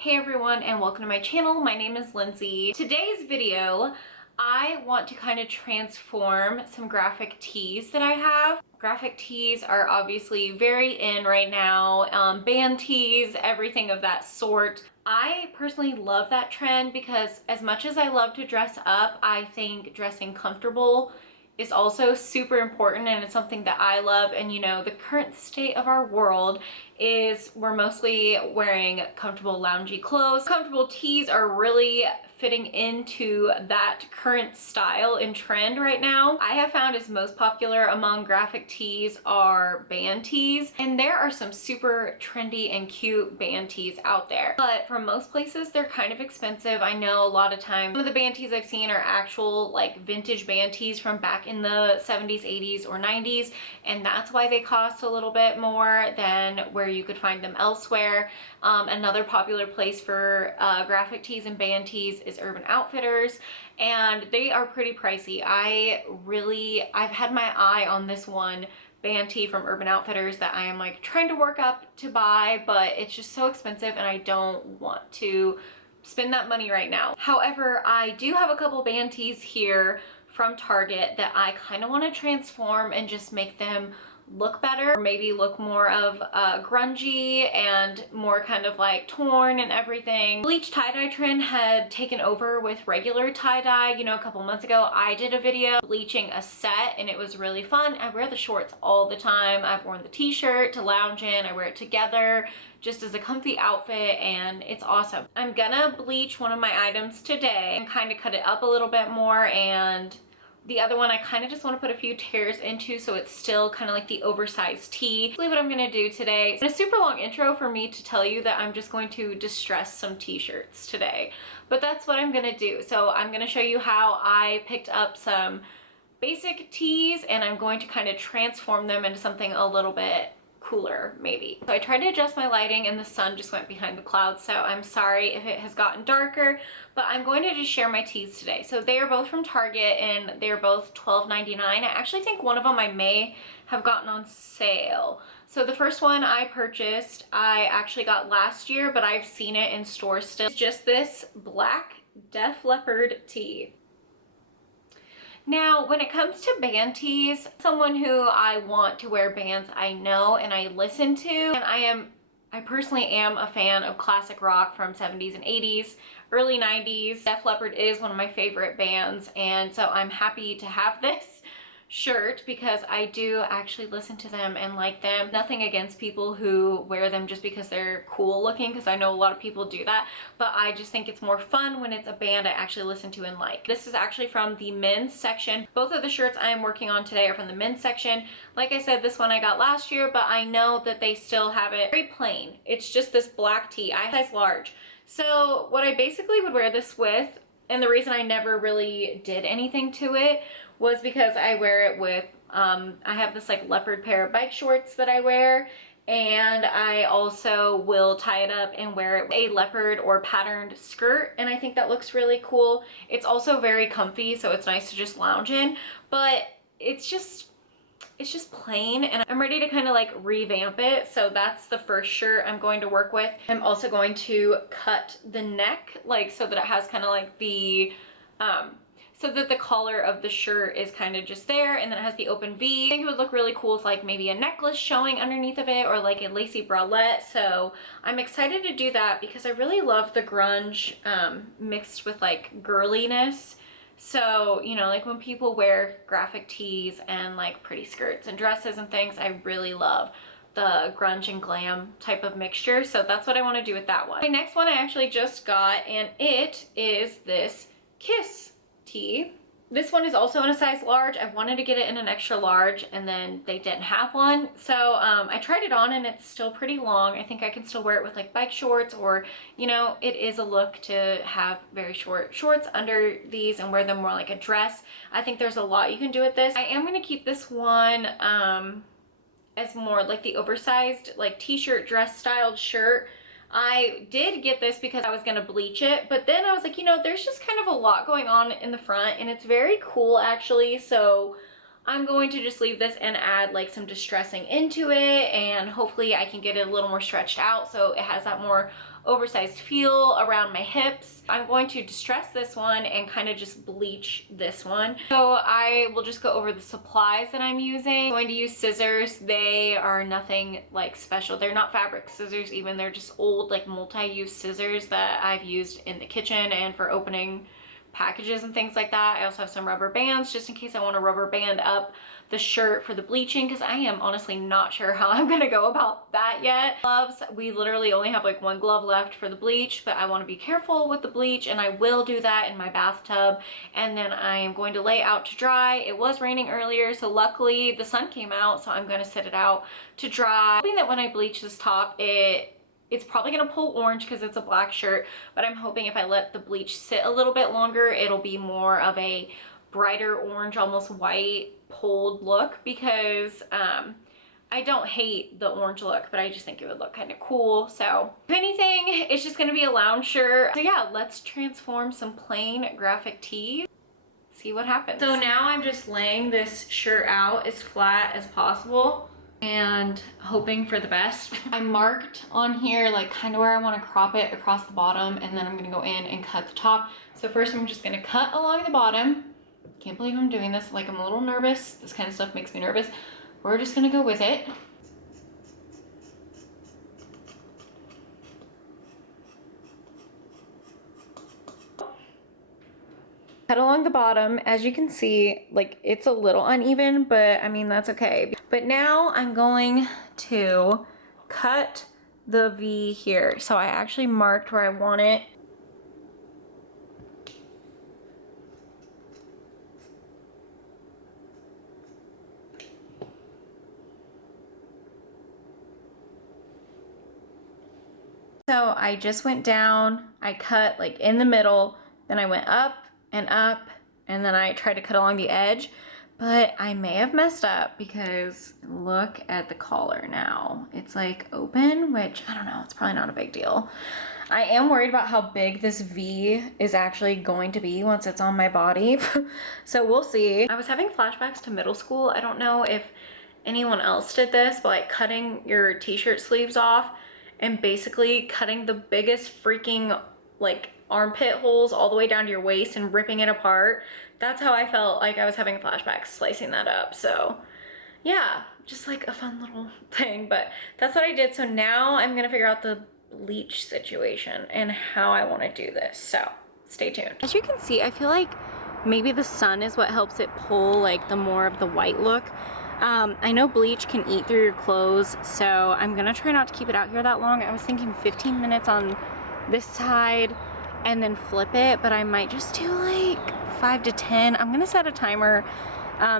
Hey everyone, and welcome to my channel. My name is Lindsay. Today's video, I want to kind of transform some graphic tees that I have. Graphic tees are obviously very in right now, band tees, everything of that sort. I personally love that trend because as much as I love to dress up, I think dressing comfortable is also super important, and it's something that I love. And you know, the current state of our world is we're mostly wearing comfortable loungy clothes. Comfortable tees are really fitting into that current style and trend right now. I have found is most popular among graphic tees are band tees, and there are some super trendy and cute band tees out there, but from most places they're kind of expensive. I know a lot of times some of the band tees I've seen are actual like vintage band tees from back in the 70s, 80s, or 90s, and that's why they cost a little bit more than where you could find them elsewhere. Another popular place for graphic tees and band tees is Urban Outfitters, and they are pretty pricey. I've had my eye on this one band tee from Urban Outfitters that I am like trying to work up to buy, but it's just so expensive and I don't want to spend that money right now. However, I do have a couple band tees here from Target that I kind of want to transform and just make them look better, or maybe look more of grungy and more kind of like torn and everything. Bleach tie-dye trend had taken over with regular tie-dye. You know, a couple months ago I did a video bleaching a set and it was really fun. I wear the shorts all the time. I've worn the t-shirt to lounge in. I wear it together just as a comfy outfit, and it's awesome. I'm gonna bleach one of my items today and kind of cut it up a little bit more, and the other one I kind of just want to put a few tears into so it's still kind of like the oversized tee. That's what I'm going to do today. It's a super long intro for me to tell you that I'm just going to distress some t-shirts today, but that's what I'm going to do. So I'm going to show you how I picked up some basic tees and I'm going to kind of transform them into something a little bit cooler maybe. So I tried to adjust my lighting and the sun just went behind the clouds, so I'm sorry if it has gotten darker, but I'm going to just share my tees today. So they are both from Target and they're both $12.99. I actually think one of them I may have gotten on sale. So the first one I purchased I actually got last year, but I've seen it in stores still. It's just this black Def Leppard tee. Now, when it comes to band tees, someone who I want to wear bands I know and I listen to, and I personally am a fan of classic rock from 70s and 80s, early 90s. Def Leppard is one of my favorite bands, and so I'm happy to have this shirt because I do actually listen to them and like them. Nothing against people who wear them just because they're cool looking, because I know a lot of people do that, but I just think it's more fun when it's a band I actually listen to and like. This is actually from the men's section. Both of the shirts I am working on today are from the men's section. Like I said, this one I got last year, but I know that they still have it very plain. It's just this black tee. I size large. So what I basically would wear this with, and the reason I never really did anything to it, was because I wear it with, I have this like leopard pair of bike shorts that I wear, and I also will tie it up and wear it with a leopard or patterned skirt, and I think that looks really cool. It's also very comfy, so it's nice to just lounge in, but it's just plain, and I'm ready to kind of like revamp it. So that's the first shirt I'm going to work with. I'm also going to cut the neck like so that it has kind of like the so that the collar of the shirt is kind of just there, and then it has the open V. I think it would look really cool with like maybe a necklace showing underneath of it, or like a lacy bralette. So I'm excited to do that because I really love the grunge mixed with like girliness. So, you know, like when people wear graphic tees and like pretty skirts and dresses and things, I really love the grunge and glam type of mixture. So that's what I want to do with that one. My next one I actually just got, and it is this Kiss tee. This one is also in a size large. I wanted to get it in an extra large and then they didn't have one. So I tried it on and it's still pretty long. I think I can still wear it with like bike shorts, or, you know, it is a look to have very short shorts under these and wear them more like a dress. I think there's a lot you can do with this. I am going to keep this one as more like the oversized like t-shirt dress styled shirt. I did get this because I was going to bleach it, but then I was like, you know, there's just kind of a lot going on in the front and it's very cool actually, so I'm going to just leave this and add like some distressing into it, and hopefully I can get it a little more stretched out so it has that more oversized feel around my hips. I'm going to distress this one and kind of just bleach this one. So I will just go over the supplies that I'm using. I'm going to use scissors. They are nothing like special. They're not fabric scissors even. They're just old like multi-use scissors that I've used in the kitchen and for opening packages and things like that. I also have some rubber bands just in case I want to rubber band up the shirt for the bleaching, because I am honestly not sure how I'm gonna go about that yet. Gloves, we literally only have like one glove left for the bleach, but I want to be careful with the bleach, and I will do that in my bathtub. And then I am going to lay out to dry. It was raining earlier, so luckily the sun came out, so I'm going to sit it out to dry. Hoping that when I bleach this top, it's probably gonna pull orange because it's a black shirt, but I'm hoping if I let the bleach sit a little bit longer, it'll be more of a brighter orange, almost white pulled look, because I don't hate the orange look, but I just think it would look kind of cool. So if anything, it's just gonna be a lounge shirt. So yeah, let's transform some plain graphic tees. See what happens. So now I'm just laying this shirt out as flat as possible and hoping for the best. I marked on here like kind of where I want to crop it across the bottom, and then I'm gonna go in and cut the top. So first I'm just gonna cut along the bottom. Can't believe I'm doing this. Like, I'm a little nervous. This kind of stuff makes me nervous. We're just gonna go with it. Cut along the bottom. As you can see, like, it's a little uneven, but I mean, that's okay. But now I'm going to cut the V here. So I actually marked where I want it. So I just went down, I cut like in the middle, then I went up, and then I tried to cut along the edge, but I may have messed up because look at the collar now. It's like open, which I don't know, it's probably not a big deal. I am worried about how big this V is actually going to be once it's on my body. So we'll see. I was having flashbacks to middle school. I don't know if anyone else did this, but like cutting your t-shirt sleeves off and basically cutting the biggest freaking like armpit holes all the way down to your waist and ripping it apart. That's how I felt like I was having flashbacks slicing that up. So yeah, just like a fun little thing, but that's what I did. So now I'm gonna figure out the bleach situation and how I wanna do this. So stay tuned. As you can see, I feel like maybe the sun is what helps it pull like the more of the white look. I know bleach can eat through your clothes, so I'm gonna try not to keep it out here that long. I was thinking 15 minutes on this side and then flip it, but I might just do like 5 to 10. I'm gonna set a timer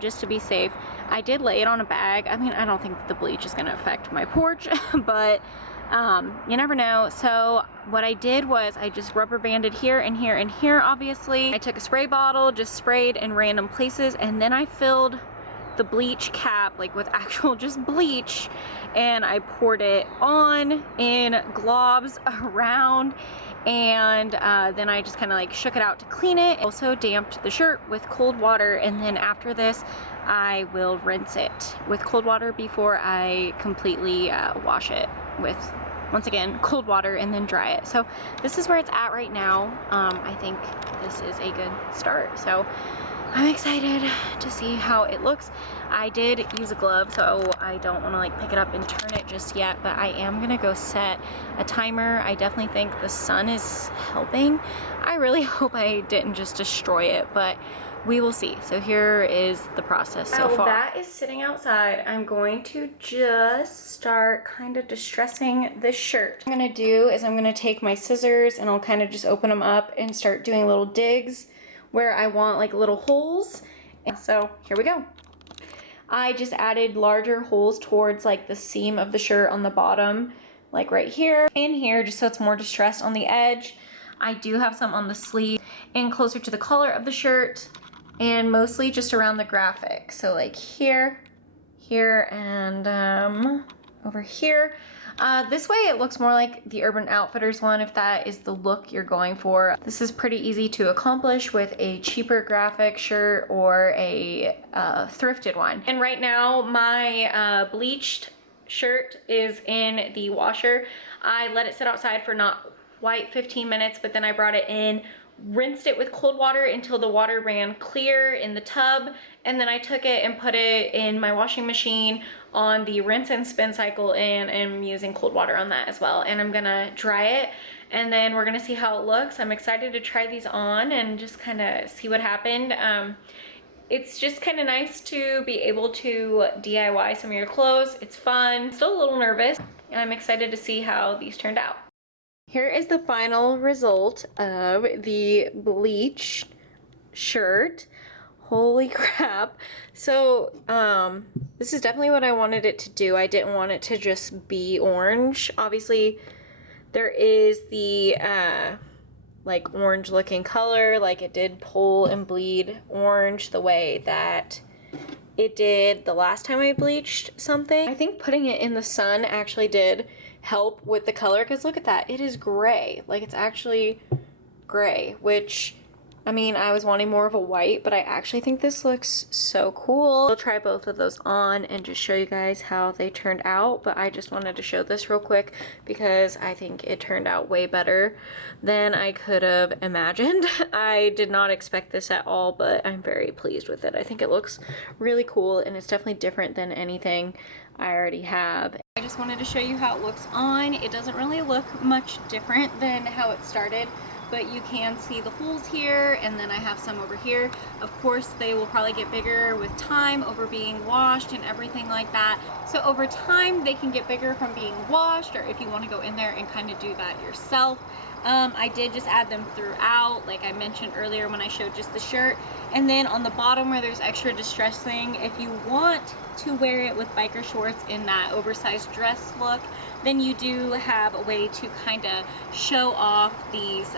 just to be safe. I did lay it on a bag. I mean, I don't think the bleach is gonna affect my porch, but you never know. So what I did was I just rubber banded here and here and here, obviously. I took a spray bottle, just sprayed in random places, and then I filled the bleach cap like with actual just bleach, and I poured it on in globs around, and then I just kind of like shook it out to clean it. Also damped the shirt with cold water, and then after this I will rinse it with cold water before I completely wash it with, once again, cold water, and then dry it. So this is where it's at right now. I think this is a good start. So I'm excited to see how it looks. I did use a glove, so I don't want to like pick it up and turn it just yet, but I am gonna go set a timer. I definitely think the sun is helping. I really hope I didn't just destroy it, but we will see. So here is the process so far. That is sitting outside. I'm going to just start kind of distressing this shirt. What I'm gonna do is I'm gonna take my scissors and I'll kind of just open them up and start doing little digs where I want like little holes. And so here we go. I just added larger holes towards like the seam of the shirt on the bottom, like right here and here, just so it's more distressed on the edge. I do have some on the sleeve and closer to the collar of the shirt, and mostly just around the graphic. So like here, here, and over here. This way it looks more like the Urban Outfitters one, if that is the look you're going for. This is pretty easy to accomplish with a cheaper graphic shirt or a thrifted one. And right now my bleached shirt is in the washer. I let it sit outside for not white 15 minutes, but then I brought it in, rinsed it with cold water until the water ran clear in the tub, and then I took it and put it in my washing machine on the rinse and spin cycle, and I'm using cold water on that as well. And I'm gonna dry it, and then we're gonna see how it looks. I'm excited to try these on and just kind of see what happened. It's just kind of nice to be able to DIY some of your clothes. It's fun. Still a little nervous, and I'm excited to see how these turned out. Here is the final result of the bleached shirt. Holy crap. So, this is definitely what I wanted it to do. I didn't want it to just be orange. Obviously, there is the, like, orange looking color. Like, it did pull and bleed orange the way that it did the last time I bleached something. I think putting it in the sun actually did help with the color, because look at that, it is gray. Like, it's actually gray, which, I mean, I was wanting more of a white, but I actually think this looks so cool. I'll try both of those on and just show you guys how they turned out, but I just wanted to show this real quick because I think it turned out way better than I could have imagined. I did not expect this at all, but I'm very pleased with it. I think it looks really cool, and it's definitely different than anything I already have. I just wanted to show you how it looks on. It doesn't really look much different than how it started, but you can see the holes here, and then I have some over here. Of course, they will probably get bigger with time over being washed and everything like that. So over time, they can get bigger from being washed, or if you want to go in there and kind of do that yourself. I did just add them throughout, like I mentioned earlier when I showed just the shirt. And then on the bottom where there's extra distressing, if you want to wear it with biker shorts in that oversized dress look, then you do have a way to kind of show off these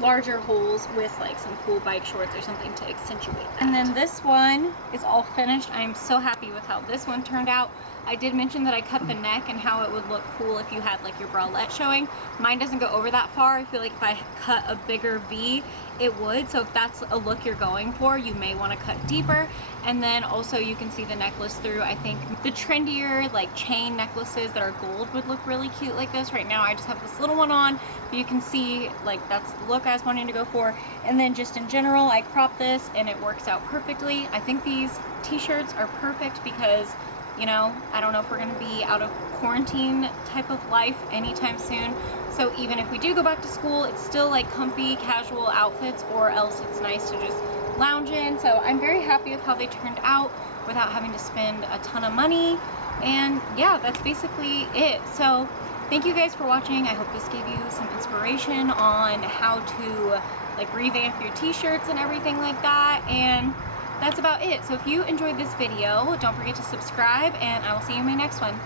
larger holes with like some cool bike shorts or something to accentuate that. And then this one is all finished. I'm so happy with how this one turned out. I did mention that I cut the neck and how it would look cool if you had like your bralette showing. Mine doesn't go over that far. I feel like if I cut a bigger V, it would. So if that's a look you're going for, you may want to cut deeper. And then also you can see the necklace through. I think the trendier like chain necklaces that are gold would look really cute like this. Right now I just have this little one on, but you can see like that's the look I was wanting to go for. And then just in general, I cropped this and it works out perfectly. I think these t-shirts are perfect because, you know, I don't know if we're gonna be out of quarantine type of life anytime soon. So even if we do go back to school, it's still like comfy, casual outfits, or else it's nice to just lounge in. So I'm very happy with how they turned out without having to spend a ton of money. And yeah, that's basically it. So thank you guys for watching. I hope this gave you some inspiration on how to like revamp your t-shirts and everything like that. And that's about it. So if you enjoyed this video, don't forget to subscribe, and I will see you in my next one.